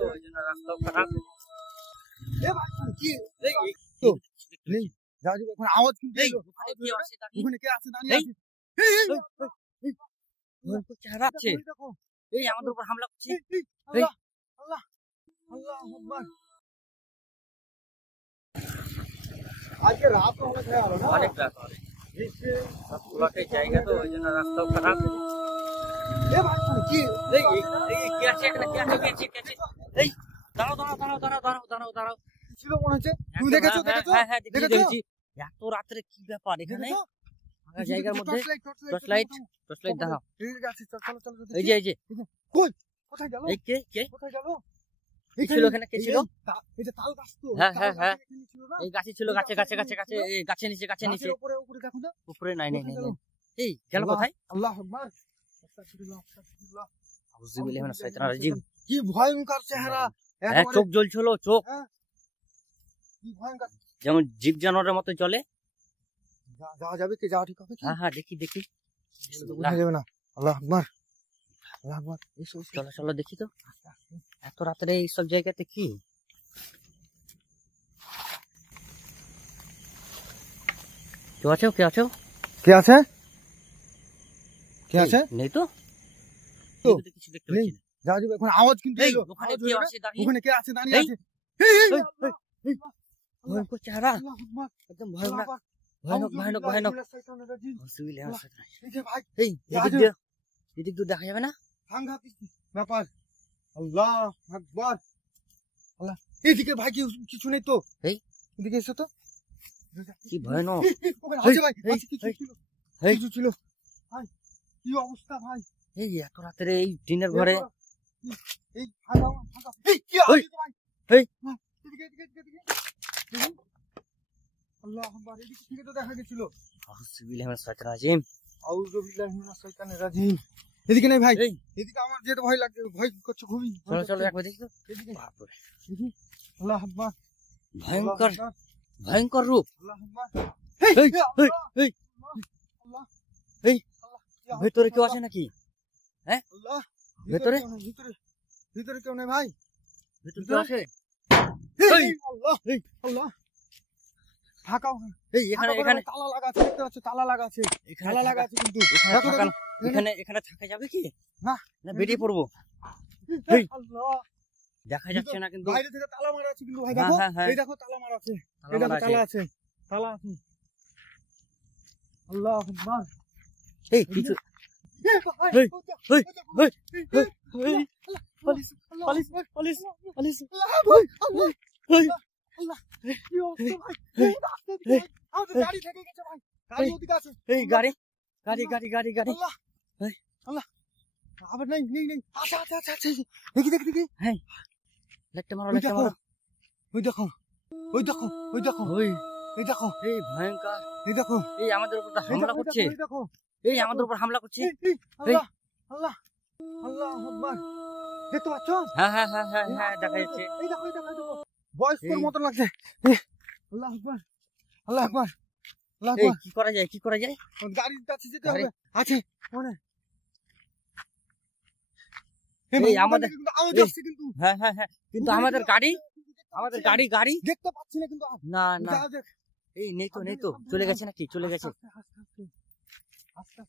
তো ওই জন্য রাস্তাও খারাপ। আওয়াজ কিন্তু ওখানে কে আছে দাঁড়িয়ে আছে? চেহারা আছে, এই আমাদের উপর হামলা করছে। আল্লাহ আল্লাহ আকবার। আজকে রাত অনেক হয়ে গেল না? অনেক রাত, অনেক প্লটের জায়গা তো ওই জন্য রাস্তাও খারাপ। দাঁড়াও। ছিল মনে হচ্ছে, তুমি দেখেছো? হ্যাঁ দেখেছি। এত রাত্রে কি ব্যাপার এখানে জায়গার মধ্যে? টর্চ লাইট দাও। এই যে কোথায় গেল? এই কে কোথায় গেল? কে ছিল এখানে? কে ছিল? এই যে তাল গাছ তো। হ্যাঁ এই গাছে ছিল, গাছে এই গাছের নিচে উপরে দেখো না। উপরে নাই। এই গেল কোথায়? আল্লাহু আকবার। আস্তাগফিরুল্লাহ। আউযুবিল্লাহি মিনাশ শাইতানির রাজিম। কি ভয়ঙ্কর চেহারা! চোখ জ্বলছিল, চোখ কি ভয়ঙ্কর, যেমন জীব জানোয়ারের মতো চলে। যাওয়া যাবে কি? যাওয়া ঠিক হবে কি? হ্যাঁ দেখি বোঝা যাবে না। আল্লাহু আকবার। চলো দেখি তো। এত রাত্রে এইসব জায়গাতে কি? কে আছে? নেই তো, কিছু দেখতে পাচ্ছি না। যাওয়া যাবে এখন? আওয়াজ কিন্তু এলো। ওখানে কে আছে দাঁড়িয়ে আছে? ভয়ঙ্কর চেহারা, আল্লাহু আকবার। একদম ভয়ানক। এদিক দিয়ে দেখা যাবে না? সাংঘাতিক ব্যাপার। আল্লাহু আকবার। আল্লাহ, এদিকে ভাই কিছু নেই তো? এদিকে এসো তো। কি ভয়ানক! কিছু ছিল ভাই, কি অবস্থা ভাই! এই এত রাত্রে এই টিনের ঘরে এদিকে নেই ভাই, এদিকে আমার যেতে ভয় লাগছে, ভয় করছে খুবই। চলো একবার দেখি তো। আল্লাহু আকবার। ভয়ঙ্কর রূপ। ভেতরে কেউ আছে নাকি? হ্যাঁ, ভেতরে কেউ নেই ভাই। ভেতরে কেউ আছে? এখানে তালা লাগা আছে, দেখতে পাচ্ছ? তালা লাগা আছে কিন্তু এখানে থাকা যাবে কি? না, বেরিয়ে পড়বো। দেখা যাচ্ছে না কিন্তু বাইরে থেকে তালা মারা আছে কিন্তু ভাই, দেখো। এই দেখো তালা মারা আছে, এই দেখো তালা আছে। আল্লাহু আকবার। এই কিছু গাড়ি আবার নেই। আচ্ছা দেখি। হ্যাঁ, লেকটা মারো। ওই দেখো এই ভয়ঙ্কর, এই দেখো, এই আমাদের উপর হামলা করছে। এই আমাদের উপর হামলা করছে। আল্লাহ আকবার। দেখতে পাচ্ছ? হ্যাঁ দেখা যাচ্ছে। এই দেখো বয়স্কর মতো লাগছে। আল্লাহু আকবার। কি করা যায়? গাড়ির কাছে যেতে হবে। আছে মনে আমাদের আওয়াজ আসছে কিন্তু। হ্যাঁ কিন্তু আমাদের গাড়ি দেখতে পাচ্ছি না কিন্তু। না এই নেই তো চলে গেছে নাকি? চলে গেছে। আস্তে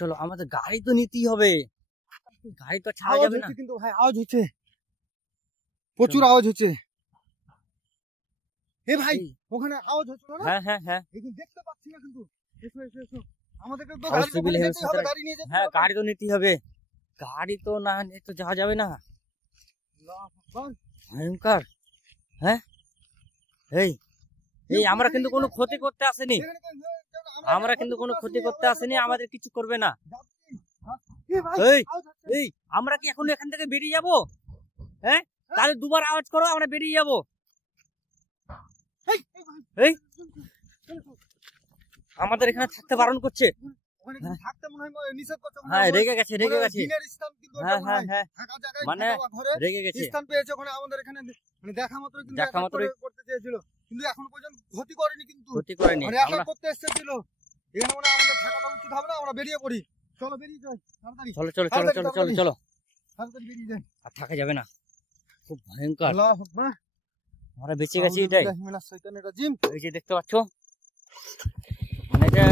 চলো আমাদের গাড়ি তো নিতেই হবে, গাড়ি তো ছাড়া যাবে না কিন্তু ভাই। আওয়াজ হচ্ছে, প্রচুর আওয়াজ হচ্ছে। এ ভাই, ওখানে আওয়াজ হচ্ছে না? হ্যাঁ দেখতে পাচ্ছি না কিন্তু। এসো আমাদেরকে তো গাড়ি নিয়ে যেতে হবে। হ্যাঁ, গাড়ি তো নিতেই হবে, গাড়ি তো না নিয়ে তো যাওয়া যাবে না। ভয়ঙ্কর। হ্যাঁ, এই আমরা কিন্তু কোনো ক্ষতি করতে আসেনি, আমাদের কিছু করবে না। এই আমরা কি এখন এখান থেকে বেরিয়ে যাব? হ্যাঁ, তাহলে দুবার আওয়াজ করো, আমরা বেরিয়ে যাব। আমাদের এখানে থাকতে বারণ করছে। হ্যাঁ, রেগে গেছে। হ্যাঁ, মানে রেগে গেছে। স্থান পেয়েছে ওখানে আমাদের এখানে, মানে দেখা মাত্র করতে চেয়েছিল, কিন্তু এখন পর্যন্ত ক্ষতি করেনি। আমরা করতে এসেছিল এখানে, মানে আমাদের থাকাটা উচিত হবে না। আমরা বেরিয়ে পড়ি। চলো বেরিয়ে যাই তাড়াতাড়ি। চলো তাড়াতাড়ি বেরিয়ে যাই। তাড়াতাড়ি বেরিয়ে যাই। আর থাকা যাবে না। খুব ভয়ঙ্কর। আল্লাহু আকবার। আমরা বেঁচে গেছি এটাই। মিনাশ শয়তানির রাজিম। এই যে দেখতে পাচ্ছ মানে এটা